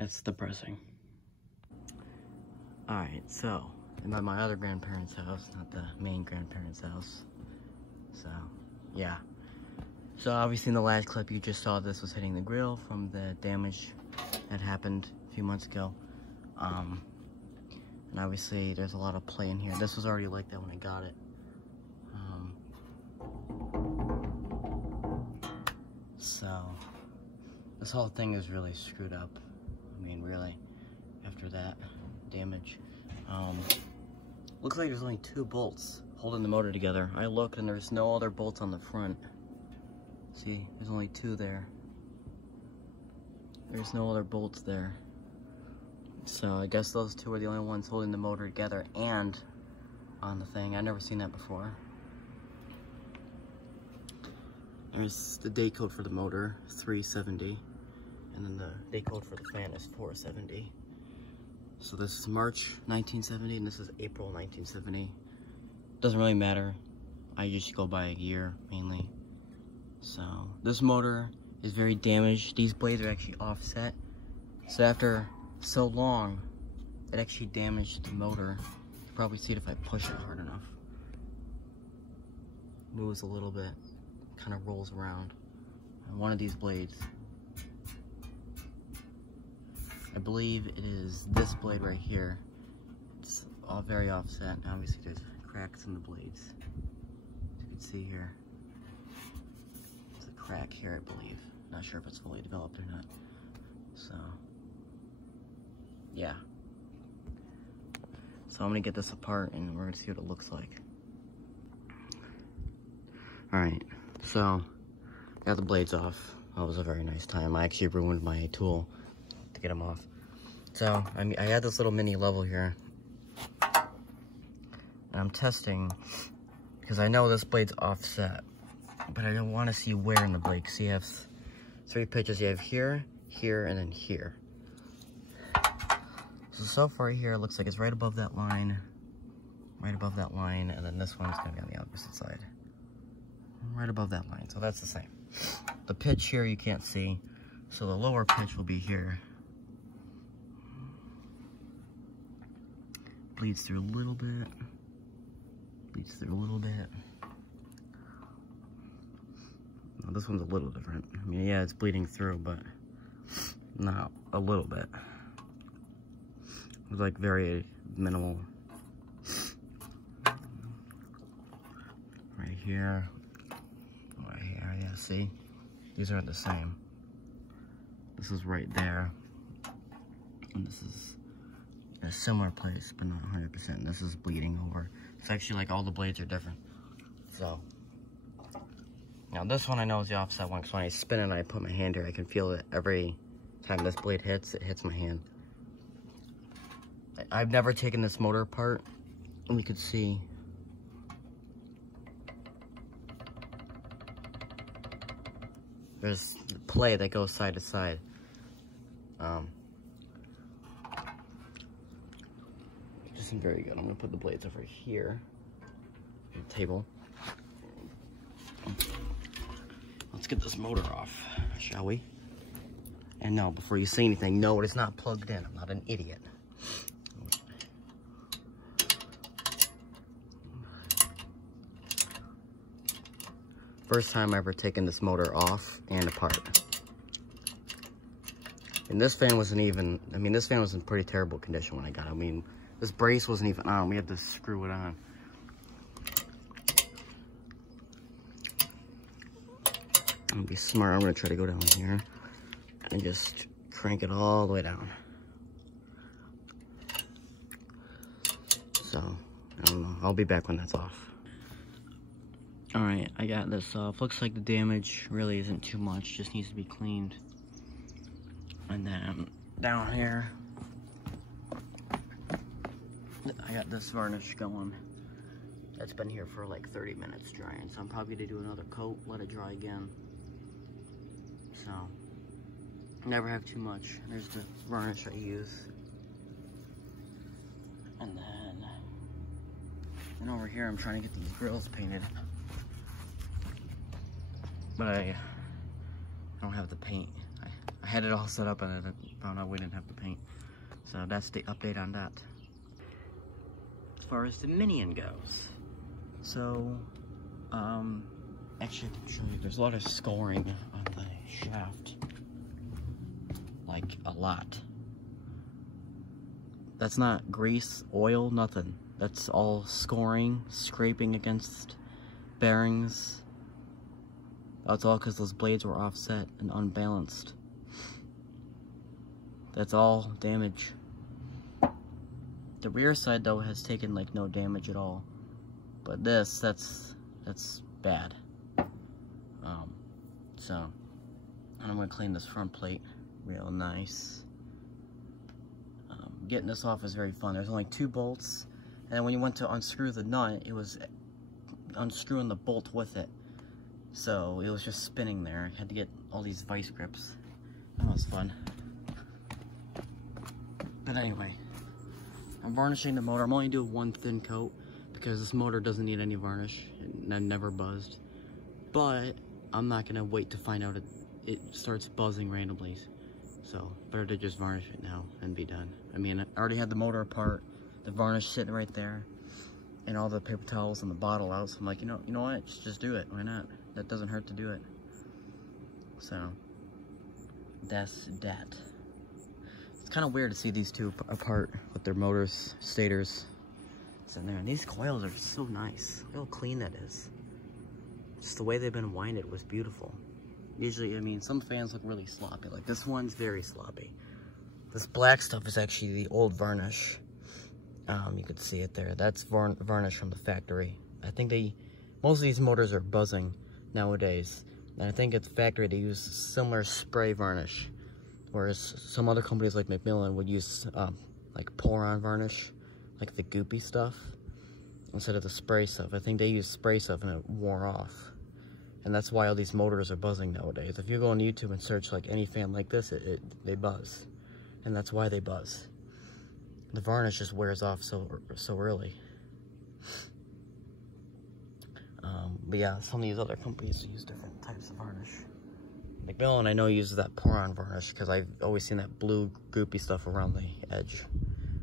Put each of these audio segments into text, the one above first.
It's depressing. Alright, so I'm at my other grandparents' house, not the main grandparents' house. So, yeah. So obviously in the last clip you just saw this was hitting the grill from the damage that happened a few months ago. And obviously there's a lot of play in here. This was already like that when I got it. So this whole thing is really screwed up. I mean, really, after that damage. Looks like there's only 2 bolts holding the motor together. I looked and there's no other bolts on the front. See, there's only 2 there. There's no other bolts there. So I guess those 2 are the only ones holding the motor together and on the thing. I've never seen that before. There's the day code for the motor, 370. And then the day code for the fan is 470. So this is March 1970 and this is April 1970. Doesn't really matter. I just go by a year mainly. So this motor is very damaged. These blades are actually offset. So after so long, it actually damaged the motor. You can probably see it if I push it hard enough. Moves a little bit, kind of rolls around. And one of these blades, I believe it is this blade right here. It's all very offset. Obviously there's cracks in the blades. As you can see here. There's a crack here, I believe. Not sure if it's fully developed or not. So, yeah. So I'm gonna get this apart and we're gonna see what it looks like. Alright, so got the blades off. That was a very nice time. I actually ruined my tool to get them off. So I had this little mini level here. And I'm testing because I know this blade's offset, but I don't want to see where in the blade. So you have 3 pitches. You have here, here, and then here. So far here, it looks like it's right above that line, and then this one's gonna be on the opposite side. Right above that line, so that's the same. The pitch here you can't see, so the lower pitch will be here. Bleeds through a little bit. Bleeds through a little bit. Now, this one's a little different. I mean, yeah, it's bleeding through, but not a little bit. It's like very minimal. Right here. Right here, yeah, see? These aren't the same. This is right there. And this is in a similar place, but not 100%. This is bleeding over. It's actually like all the blades are different. So, now this one I know is the offset one, because when I spin it and I put my hand here, I can feel it every time this blade hits, it hits my hand. I've never taken this motor apart, and you could see there's play that goes side to side. Just isn't very good. I'm gonna put the blades over here on the table. Let's get this motor off, shall we? And no, before you say anything, no, it is not plugged in. I'm not an idiot. First time ever taken this motor off and apart. And this fan wasn't even, I mean, this fan was in pretty terrible condition when I got it. I mean, this brace wasn't even on. We had to screw it on. I'm gonna be smart. I'm gonna try to go down here and just crank it all the way down. So, I don't know. I'll be back when that's off. Alright, I got this off. Looks like the damage really isn't too much, just needs to be cleaned. And then down here, I got this varnish going. That's been here for like 30 minutes drying, so I'm probably gonna do another coat, let it dry again. So, never have too much. There's the varnish I use. And then over here I'm trying to get these grills painted. But I don't have the paint. I had it all set up and then found out we didn't have to paint. So that's the update on that. As far as the Minion goes, so actually I can show you. There's a lot of scoring on the shaft, like a lot. That's not grease, oil, nothing. That's all scoring, scraping against bearings. That's all because those blades were offset and unbalanced. That's all damage. The rear side though has taken like no damage at all. But this, that's bad. So I'm gonna clean this front plate real nice. Getting this off is very fun. There's only 2 bolts, and when you went to unscrew the nut, it was unscrewing the bolt with it. So it was just spinning there. I had to get all these vice grips. That was fun. But anyway, I'm varnishing the motor. I'm only doing 1 thin coat because this motor doesn't need any varnish and I've never buzzed. But I'm not gonna wait to find out it starts buzzing randomly. So better to just varnish it now and be done. I mean, I already had the motor apart, the varnish sitting right there, and all the paper towels and the bottle out. So I'm like, you know what? Just do it. Why not? That doesn't hurt to do it. So that's that. It's kind of weird to see these two apart with their motors, stators. In there. And these coils are so nice. Look how clean that is. Just the way they've been winded was beautiful. Usually, I mean, some fans look really sloppy. Like this one's very sloppy. This black stuff is actually the old varnish. You could see it there. That's varnish from the factory. I think most of these motors are buzzing nowadays. And I think at the factory they use similar spray varnish. Whereas some other companies like Macmillan would use like pour-on varnish, like the goopy stuff, instead of the spray stuff. I think they use spray stuff and it wore off. And that's why all these motors are buzzing nowadays. If you go on YouTube and search like any fan like this, they buzz. And that's why they buzz. The varnish just wears off so early. But yeah, some of these other companies use different types of varnish. Macmillan, I know, uses that pour-on varnish because I've always seen that blue goopy stuff around the edge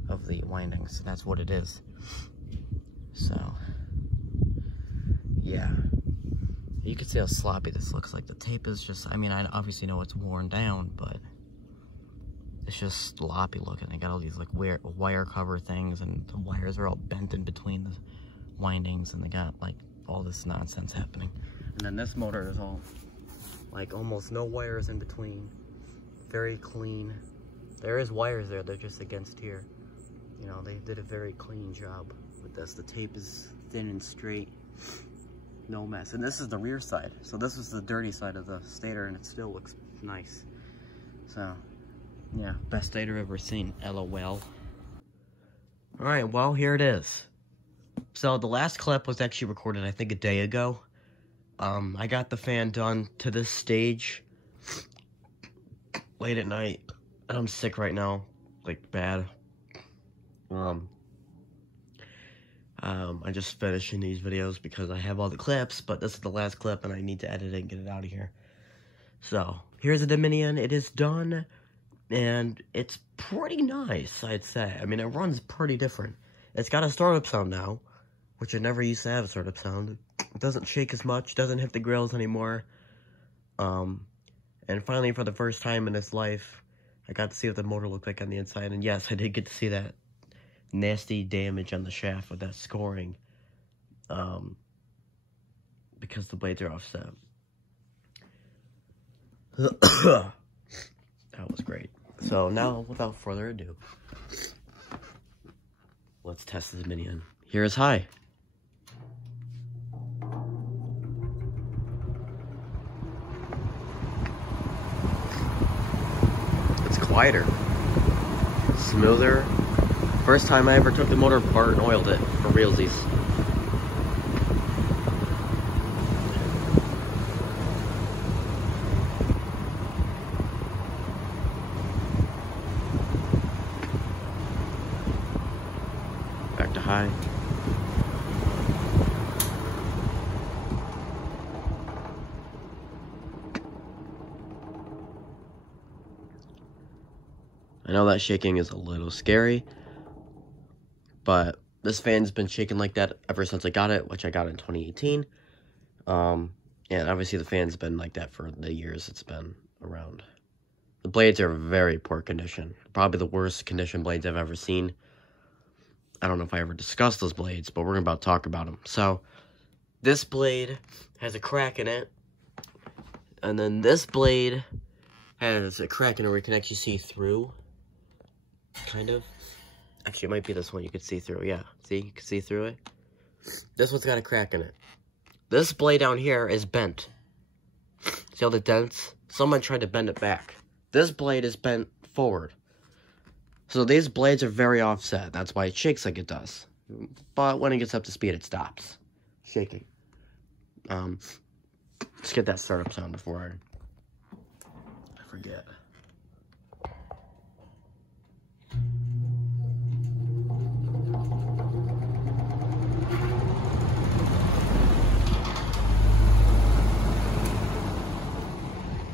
of the windings. That's what it is. So, yeah. You can see how sloppy this looks. Like the tape is just, I mean, I obviously know it's worn down, but it's just sloppy looking. They got all these like wire cover things, and the wires are all bent in between the windings, and they got like all this nonsense happening. And then this motor is all like almost no wires in between. Very clean. There is wires there, they're just against here. You know, they did a very clean job with this. The tape is thin and straight. No mess. And this is the rear side. So this was the dirty side of the stator, and it still looks nice. So, yeah, best stator I've ever seen. LOL. Alright, well, here it is. So the last clip was actually recorded, I think, a day ago. I got the fan done to this stage late at night. And I'm sick right now. Like, bad. I'm just finishing these videos because I have all the clips, but this is the last clip and I need to edit it and get it out of here. So, here's the Dominion. It is done, and it's pretty nice, I'd say. I mean, it runs pretty different. It's got a startup sound now, which it never used to have a startup sound. It doesn't shake as much, doesn't hit the grills anymore. And finally, for the first time in its life, I got to see what the motor looked like on the inside, and yes, I did get to see that nasty damage on the shaft with that scoring, because the blades are offset. That was great. So now, without further ado, let's test the Dominion. Here is high. It's quieter, smoother. First time I ever took the motor apart and oiled it for realsies. Back to high. know that shaking is a little scary, but this fan's been shaking like that ever since I got it, which I got in 2018. And obviously the fan's been like that for the years it's been around. The blades are very poor condition. Probably the worst condition blades I've ever seen. I don't know if I ever discussed those blades, but we're about to talk about them. So, this blade has a crack in it. And then this blade has a crack in it where you can actually see through. Kind of. Actually, it might be this one you can see through. Yeah, see? You can see through it. This one's got a crack in it. This blade down here is bent. See all the dents? Someone tried to bend it back. This blade is bent forward. So these blades are very offset. That's why it shakes like it does. But when it gets up to speed, it stops shaking. Let's get that startup sound before I forget.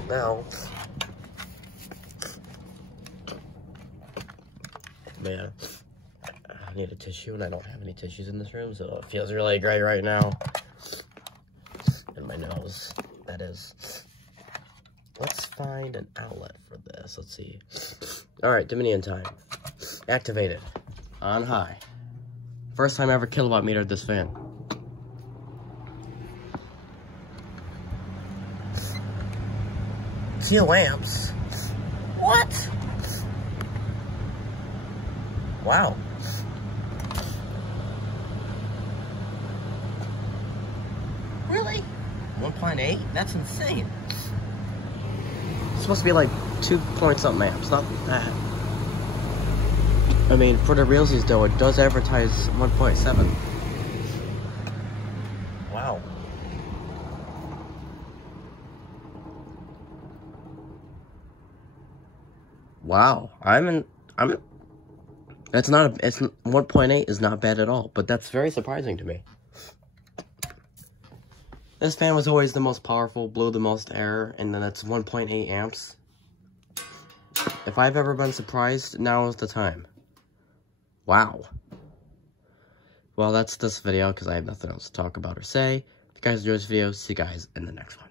Now, man, I need a tissue, and I don't have any tissues in this room, so it feels really great right now. In my nose, that is. Let's find an outlet for this. Let's see. Alright, Dominion time. Activated. On high. First time I ever kilowatt metered this fan. Amps. What? Wow. Really? 1.8? That's insane. It's supposed to be like 2 point something amps, not that. I mean, for the realsies though, it does advertise 1.7. Wow. Wow, it's 1.8 is not bad at all, but that's very surprising to me. This fan was always the most powerful, blew the most air, and then that's 1.8 amps. If I've ever been surprised, now is the time. Wow. Well, that's this video, because I have nothing else to talk about or say. If you guys enjoyed this video, see you guys in the next one.